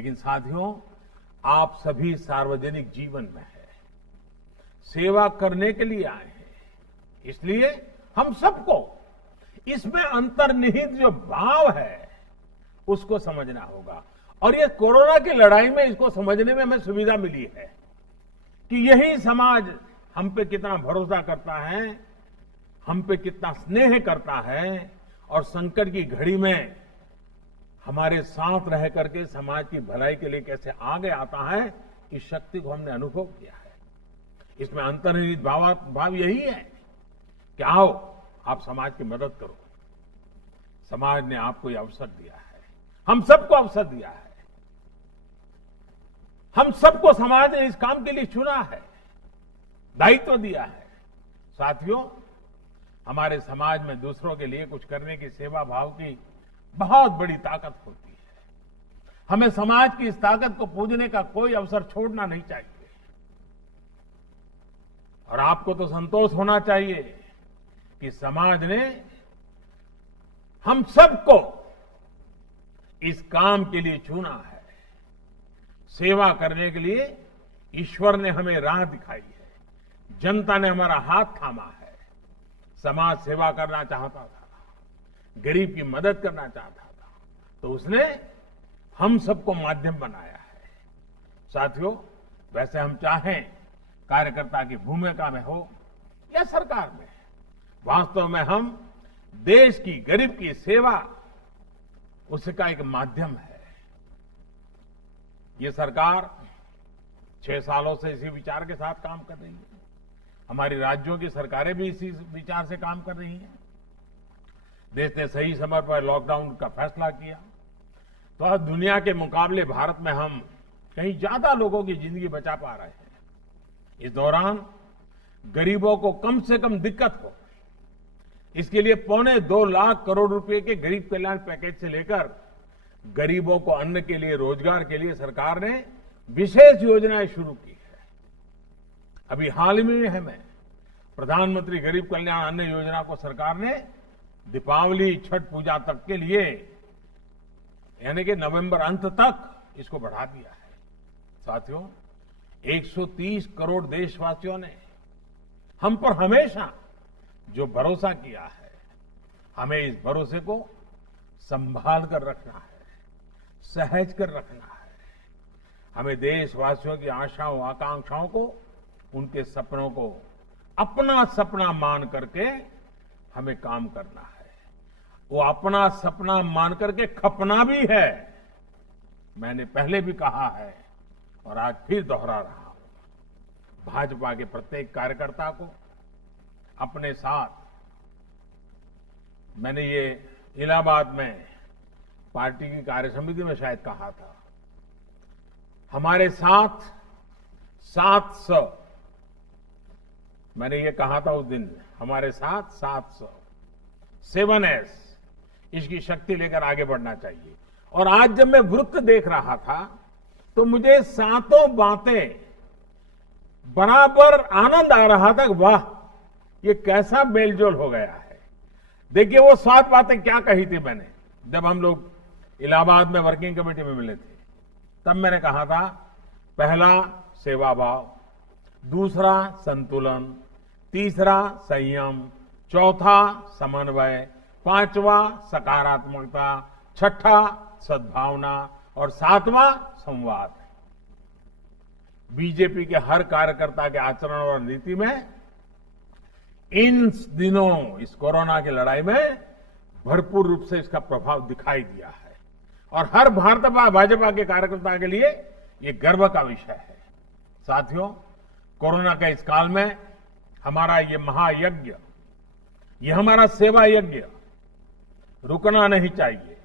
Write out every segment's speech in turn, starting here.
लेकिन साथियों, आप सभी सार्वजनिक जीवन में हैं, सेवा करने के लिए आए हैं। इसलिए हम सबको इसमें अंतर्निहित जो भाव है उसको समझना होगा। और ये कोरोना की लड़ाई में इसको समझने में हमें सुविधा मिली है कि यही समाज हम पे कितना भरोसा करता है, हम पे कितना स्नेह करता है और संकट की घड़ी में हमारे साथ रह करके समाज की भलाई के लिए कैसे आगे आता है, इस शक्ति को हमने अनुभव किया है। इसमें अंतर्निहित भाव यही है कि आओ आप समाज की मदद करो। समाज ने आपको यह अवसर दिया है, हम सबको अवसर दिया है, हम सबको समाज ने इस काम के लिए चुना है, दायित्व दिया है। साथियों, हमारे समाज में दूसरों के लिए कुछ करने की सेवा भाव की बहुत बड़ी ताकत होती है। हमें समाज की इस ताकत को पूजने का कोई अवसर छोड़ना नहीं चाहिए। और आपको तो संतोष होना चाहिए कि समाज ने हम सबको इस काम के लिए चुना है। सेवा करने के लिए ईश्वर ने हमें राह दिखाई है, जनता ने हमारा हाथ थामा है। समाज सेवा करना चाहता था, गरीब की मदद करना चाहता था, तो उसने हम सबको माध्यम बनाया है। साथियों, वैसे हम चाहें कार्यकर्ता की भूमिका में हो या सरकार में, वास्तव में हम देश की गरीब की सेवा उसका एक माध्यम है। ये सरकार 6 सालों से इसी विचार के साथ काम कर रही है। हमारी राज्यों की सरकारें भी इसी विचार से काम कर रही हैं। देश ने सही समय पर लॉकडाउन का फैसला किया तो आज दुनिया के मुकाबले भारत में हम कहीं ज्यादा लोगों की जिंदगी बचा पा रहे हैं। इस दौरान गरीबों को कम से कम दिक्कत हो, इसके लिए 2.25 लाख करोड़ रुपए के गरीब कल्याण पैकेज से लेकर गरीबों को अन्न के लिए, रोजगार के लिए सरकार ने विशेष योजनाएं शुरू की है। अभी हाल ही में हमें प्रधानमंत्री गरीब कल्याण अन्न योजना को सरकार ने दीपावली, छठ पूजा तक के लिए, यानी कि नवंबर अंत तक इसको बढ़ा दिया है। साथियों, 130 करोड़ देशवासियों ने हम पर हमेशा जो भरोसा किया है, हमें इस भरोसे को संभाल कर रखना है, सहज कर रखना है। हमें देशवासियों की आशाओं, आकांक्षाओं को, उनके सपनों को अपना सपना मान करके हमें काम करना है। वो अपना सपना मान करके खपना भी है। मैंने पहले भी कहा है और आज फिर दोहरा रहा हूं, भाजपा के प्रत्येक कार्यकर्ता को अपने साथ, मैंने ये इलाहाबाद में पार्टी की कार्यसमिति में शायद कहा था, हमारे साथ 700, मैंने ये कहा था उस दिन, हमारे साथ 700, 7S, इसकी शक्ति लेकर आगे बढ़ना चाहिए। और आज जब मैं वृत्त देख रहा था तो मुझे सातों बातें बराबर आनंद आ रहा था। वाह, ये कैसा मेलजोल हो गया है। देखिए वो 7 बातें क्या कही थी मैंने जब हम लोग इलाहाबाद में वर्किंग कमेटी में मिले थे। तब मैंने कहा था, पहला सेवा भाव, दूसरा संतुलन, तीसरा संयम, चौथा समन्वय, पांचवा सकारात्मकता, छठा सद्भावना और 7वां संवाद। बीजेपी के हर कार्यकर्ता के आचरण और नीति में इन दिनों, इस कोरोना की लड़ाई में भरपूर रूप से इसका प्रभाव दिखाई दिया है और हर भाजपा के कार्यकर्ता के लिए ये गर्व का विषय है। साथियों, कोरोना के इस काल में हमारा ये महायज्ञ, ये हमारा सेवा यज्ञ रुकना नहीं चाहिए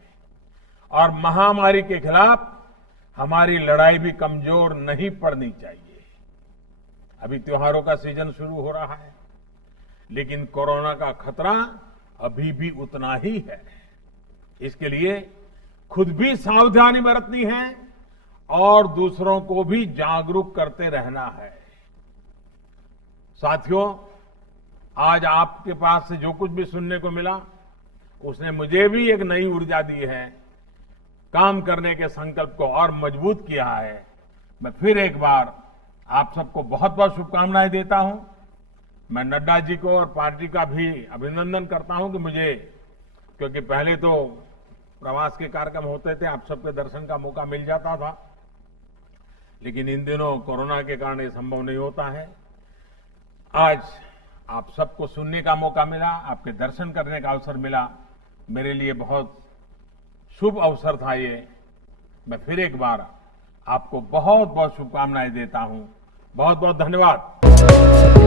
और महामारी के खिलाफ हमारी लड़ाई भी कमजोर नहीं पड़नी चाहिए। अभी त्योहारों का सीजन शुरू हो रहा है, लेकिन कोरोना का खतरा अभी भी उतना ही है। इसके लिए खुद भी सावधानी बरतनी है और दूसरों को भी जागरूक करते रहना है। साथियों, आज आपके पास से जो कुछ भी सुनने को मिला, उसने मुझे भी एक नई ऊर्जा दी है। काम करने के संकल्प को और मजबूत किया है। मैं फिर एक बार आप सबको बहुत बहुत शुभकामनाएं देता हूं। मैं नड्डा जी को और पार्टी का भी अभिनंदन करता हूं कि मुझे, क्योंकि पहले तो प्रवास के कार्यक्रम होते थे, आप सबके दर्शन का मौका मिल जाता था, लेकिन इन दिनों कोरोना के कारण ये संभव नहीं होता है। आज आप सबको सुनने का मौका मिला, आपके दर्शन करने का अवसर मिला, मेरे लिए बहुत शुभ अवसर था ये। मैं फिर एक बार आपको बहुत बहुत शुभकामनाएं देता हूं। बहुत बहुत धन्यवाद।